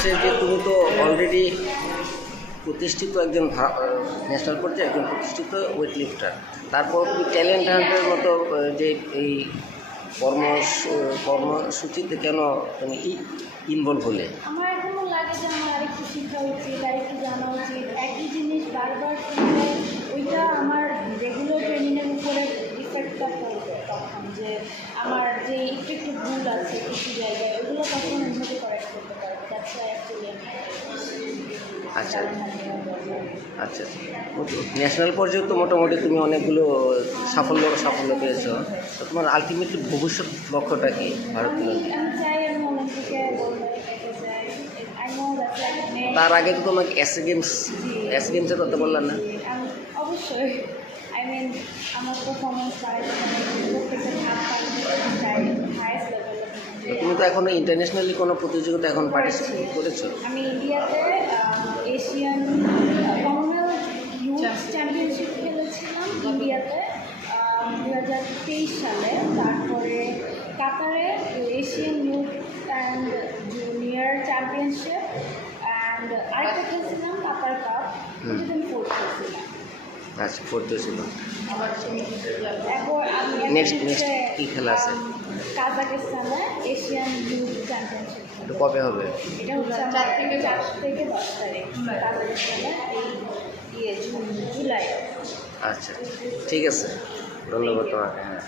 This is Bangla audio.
হচ্ছে যে তুমি তো অলরেডি প্রতিষ্ঠিত একজন ন্যাশনাল পর্যায়ে একজন প্রতিষ্ঠিত ওয়েট লিফটার, তারপর তুমি ট্যালেন্ট হান্টের মতো যে এই কর্মসূচিতে কেন তুমি ইনভলভ হলে? আমার এখনও লাগে যে আমার আরেকটু শেখা উচিত, আরেকটু জানা উচিত। একই জিনিস বারবার শুনলে ওইটা আমার রেগুলার ট্রেনিংয়ের উপরে ইফেক্টটা পড়বে তখন, যে আমার যে একটু একটু ভুল আছে কিছু জায়গায় ওগুলো তখন ওইভাবে কারেক্ট করতে পারবো। দ্যাটস ওয়াই অ্যাকচুয়ালি আচ্ছা আচ্ছা, ন্যাশনাল পর্যায়ে তো মোটামুটি তুমি অনেকগুলো সাফল্য পেয়েছো। তো তোমার আলটিমেটলি ভবিষ্যৎ লক্ষ্যটা কি ভারতনাট্যম? আমি চাই আমি অলিম্পিকে গোল্ড মেডেল পেতে চাই। আই নো দ্যাটস লাইক তার আগে তো তোমাকে এসএ গেমসের কথা বললাম না? অবশ্যই আই মিন আমার পারফরমেন্স বাড়াতে প্রত্যেকটা ধাপ পাল্টে চাই হায়েস্ট লেভেলে। তুমি তো এখনো ইন্টারন্যাশনালি কোনো প্রতিযোগিতা এখন পার্টিসিপেট করেছো? আমি ইন্ডিয়াতে এশিয়ান কমনওয়েলথ ইউথ চ্যাম্পিয়নশিপ খেলেছিলাম ইন্ডিয়াতে 2023 সালে। তারপরে কাতারে Asian youth and junior championship, and আরেকটা খেলছিলাম কাতার কাপ, যেটা আমি ফোর্থ খেলছিলাম। আচ্ছা, করতে ছিল। এরপর আমি নেক্সট কী খেলা আছে? কাজাকিস্তানে এশিয়ান ইউথ চ্যাম্পিয়নশিপ। এটা কবে হবে? এটা হচ্ছে 4 থেকে 10 তারিখ কাজাকিস্তানে, এই জুলাই। আচ্ছা, ঠিক আছে, ধন্যবাদ তোমাকে। হ্যাঁ।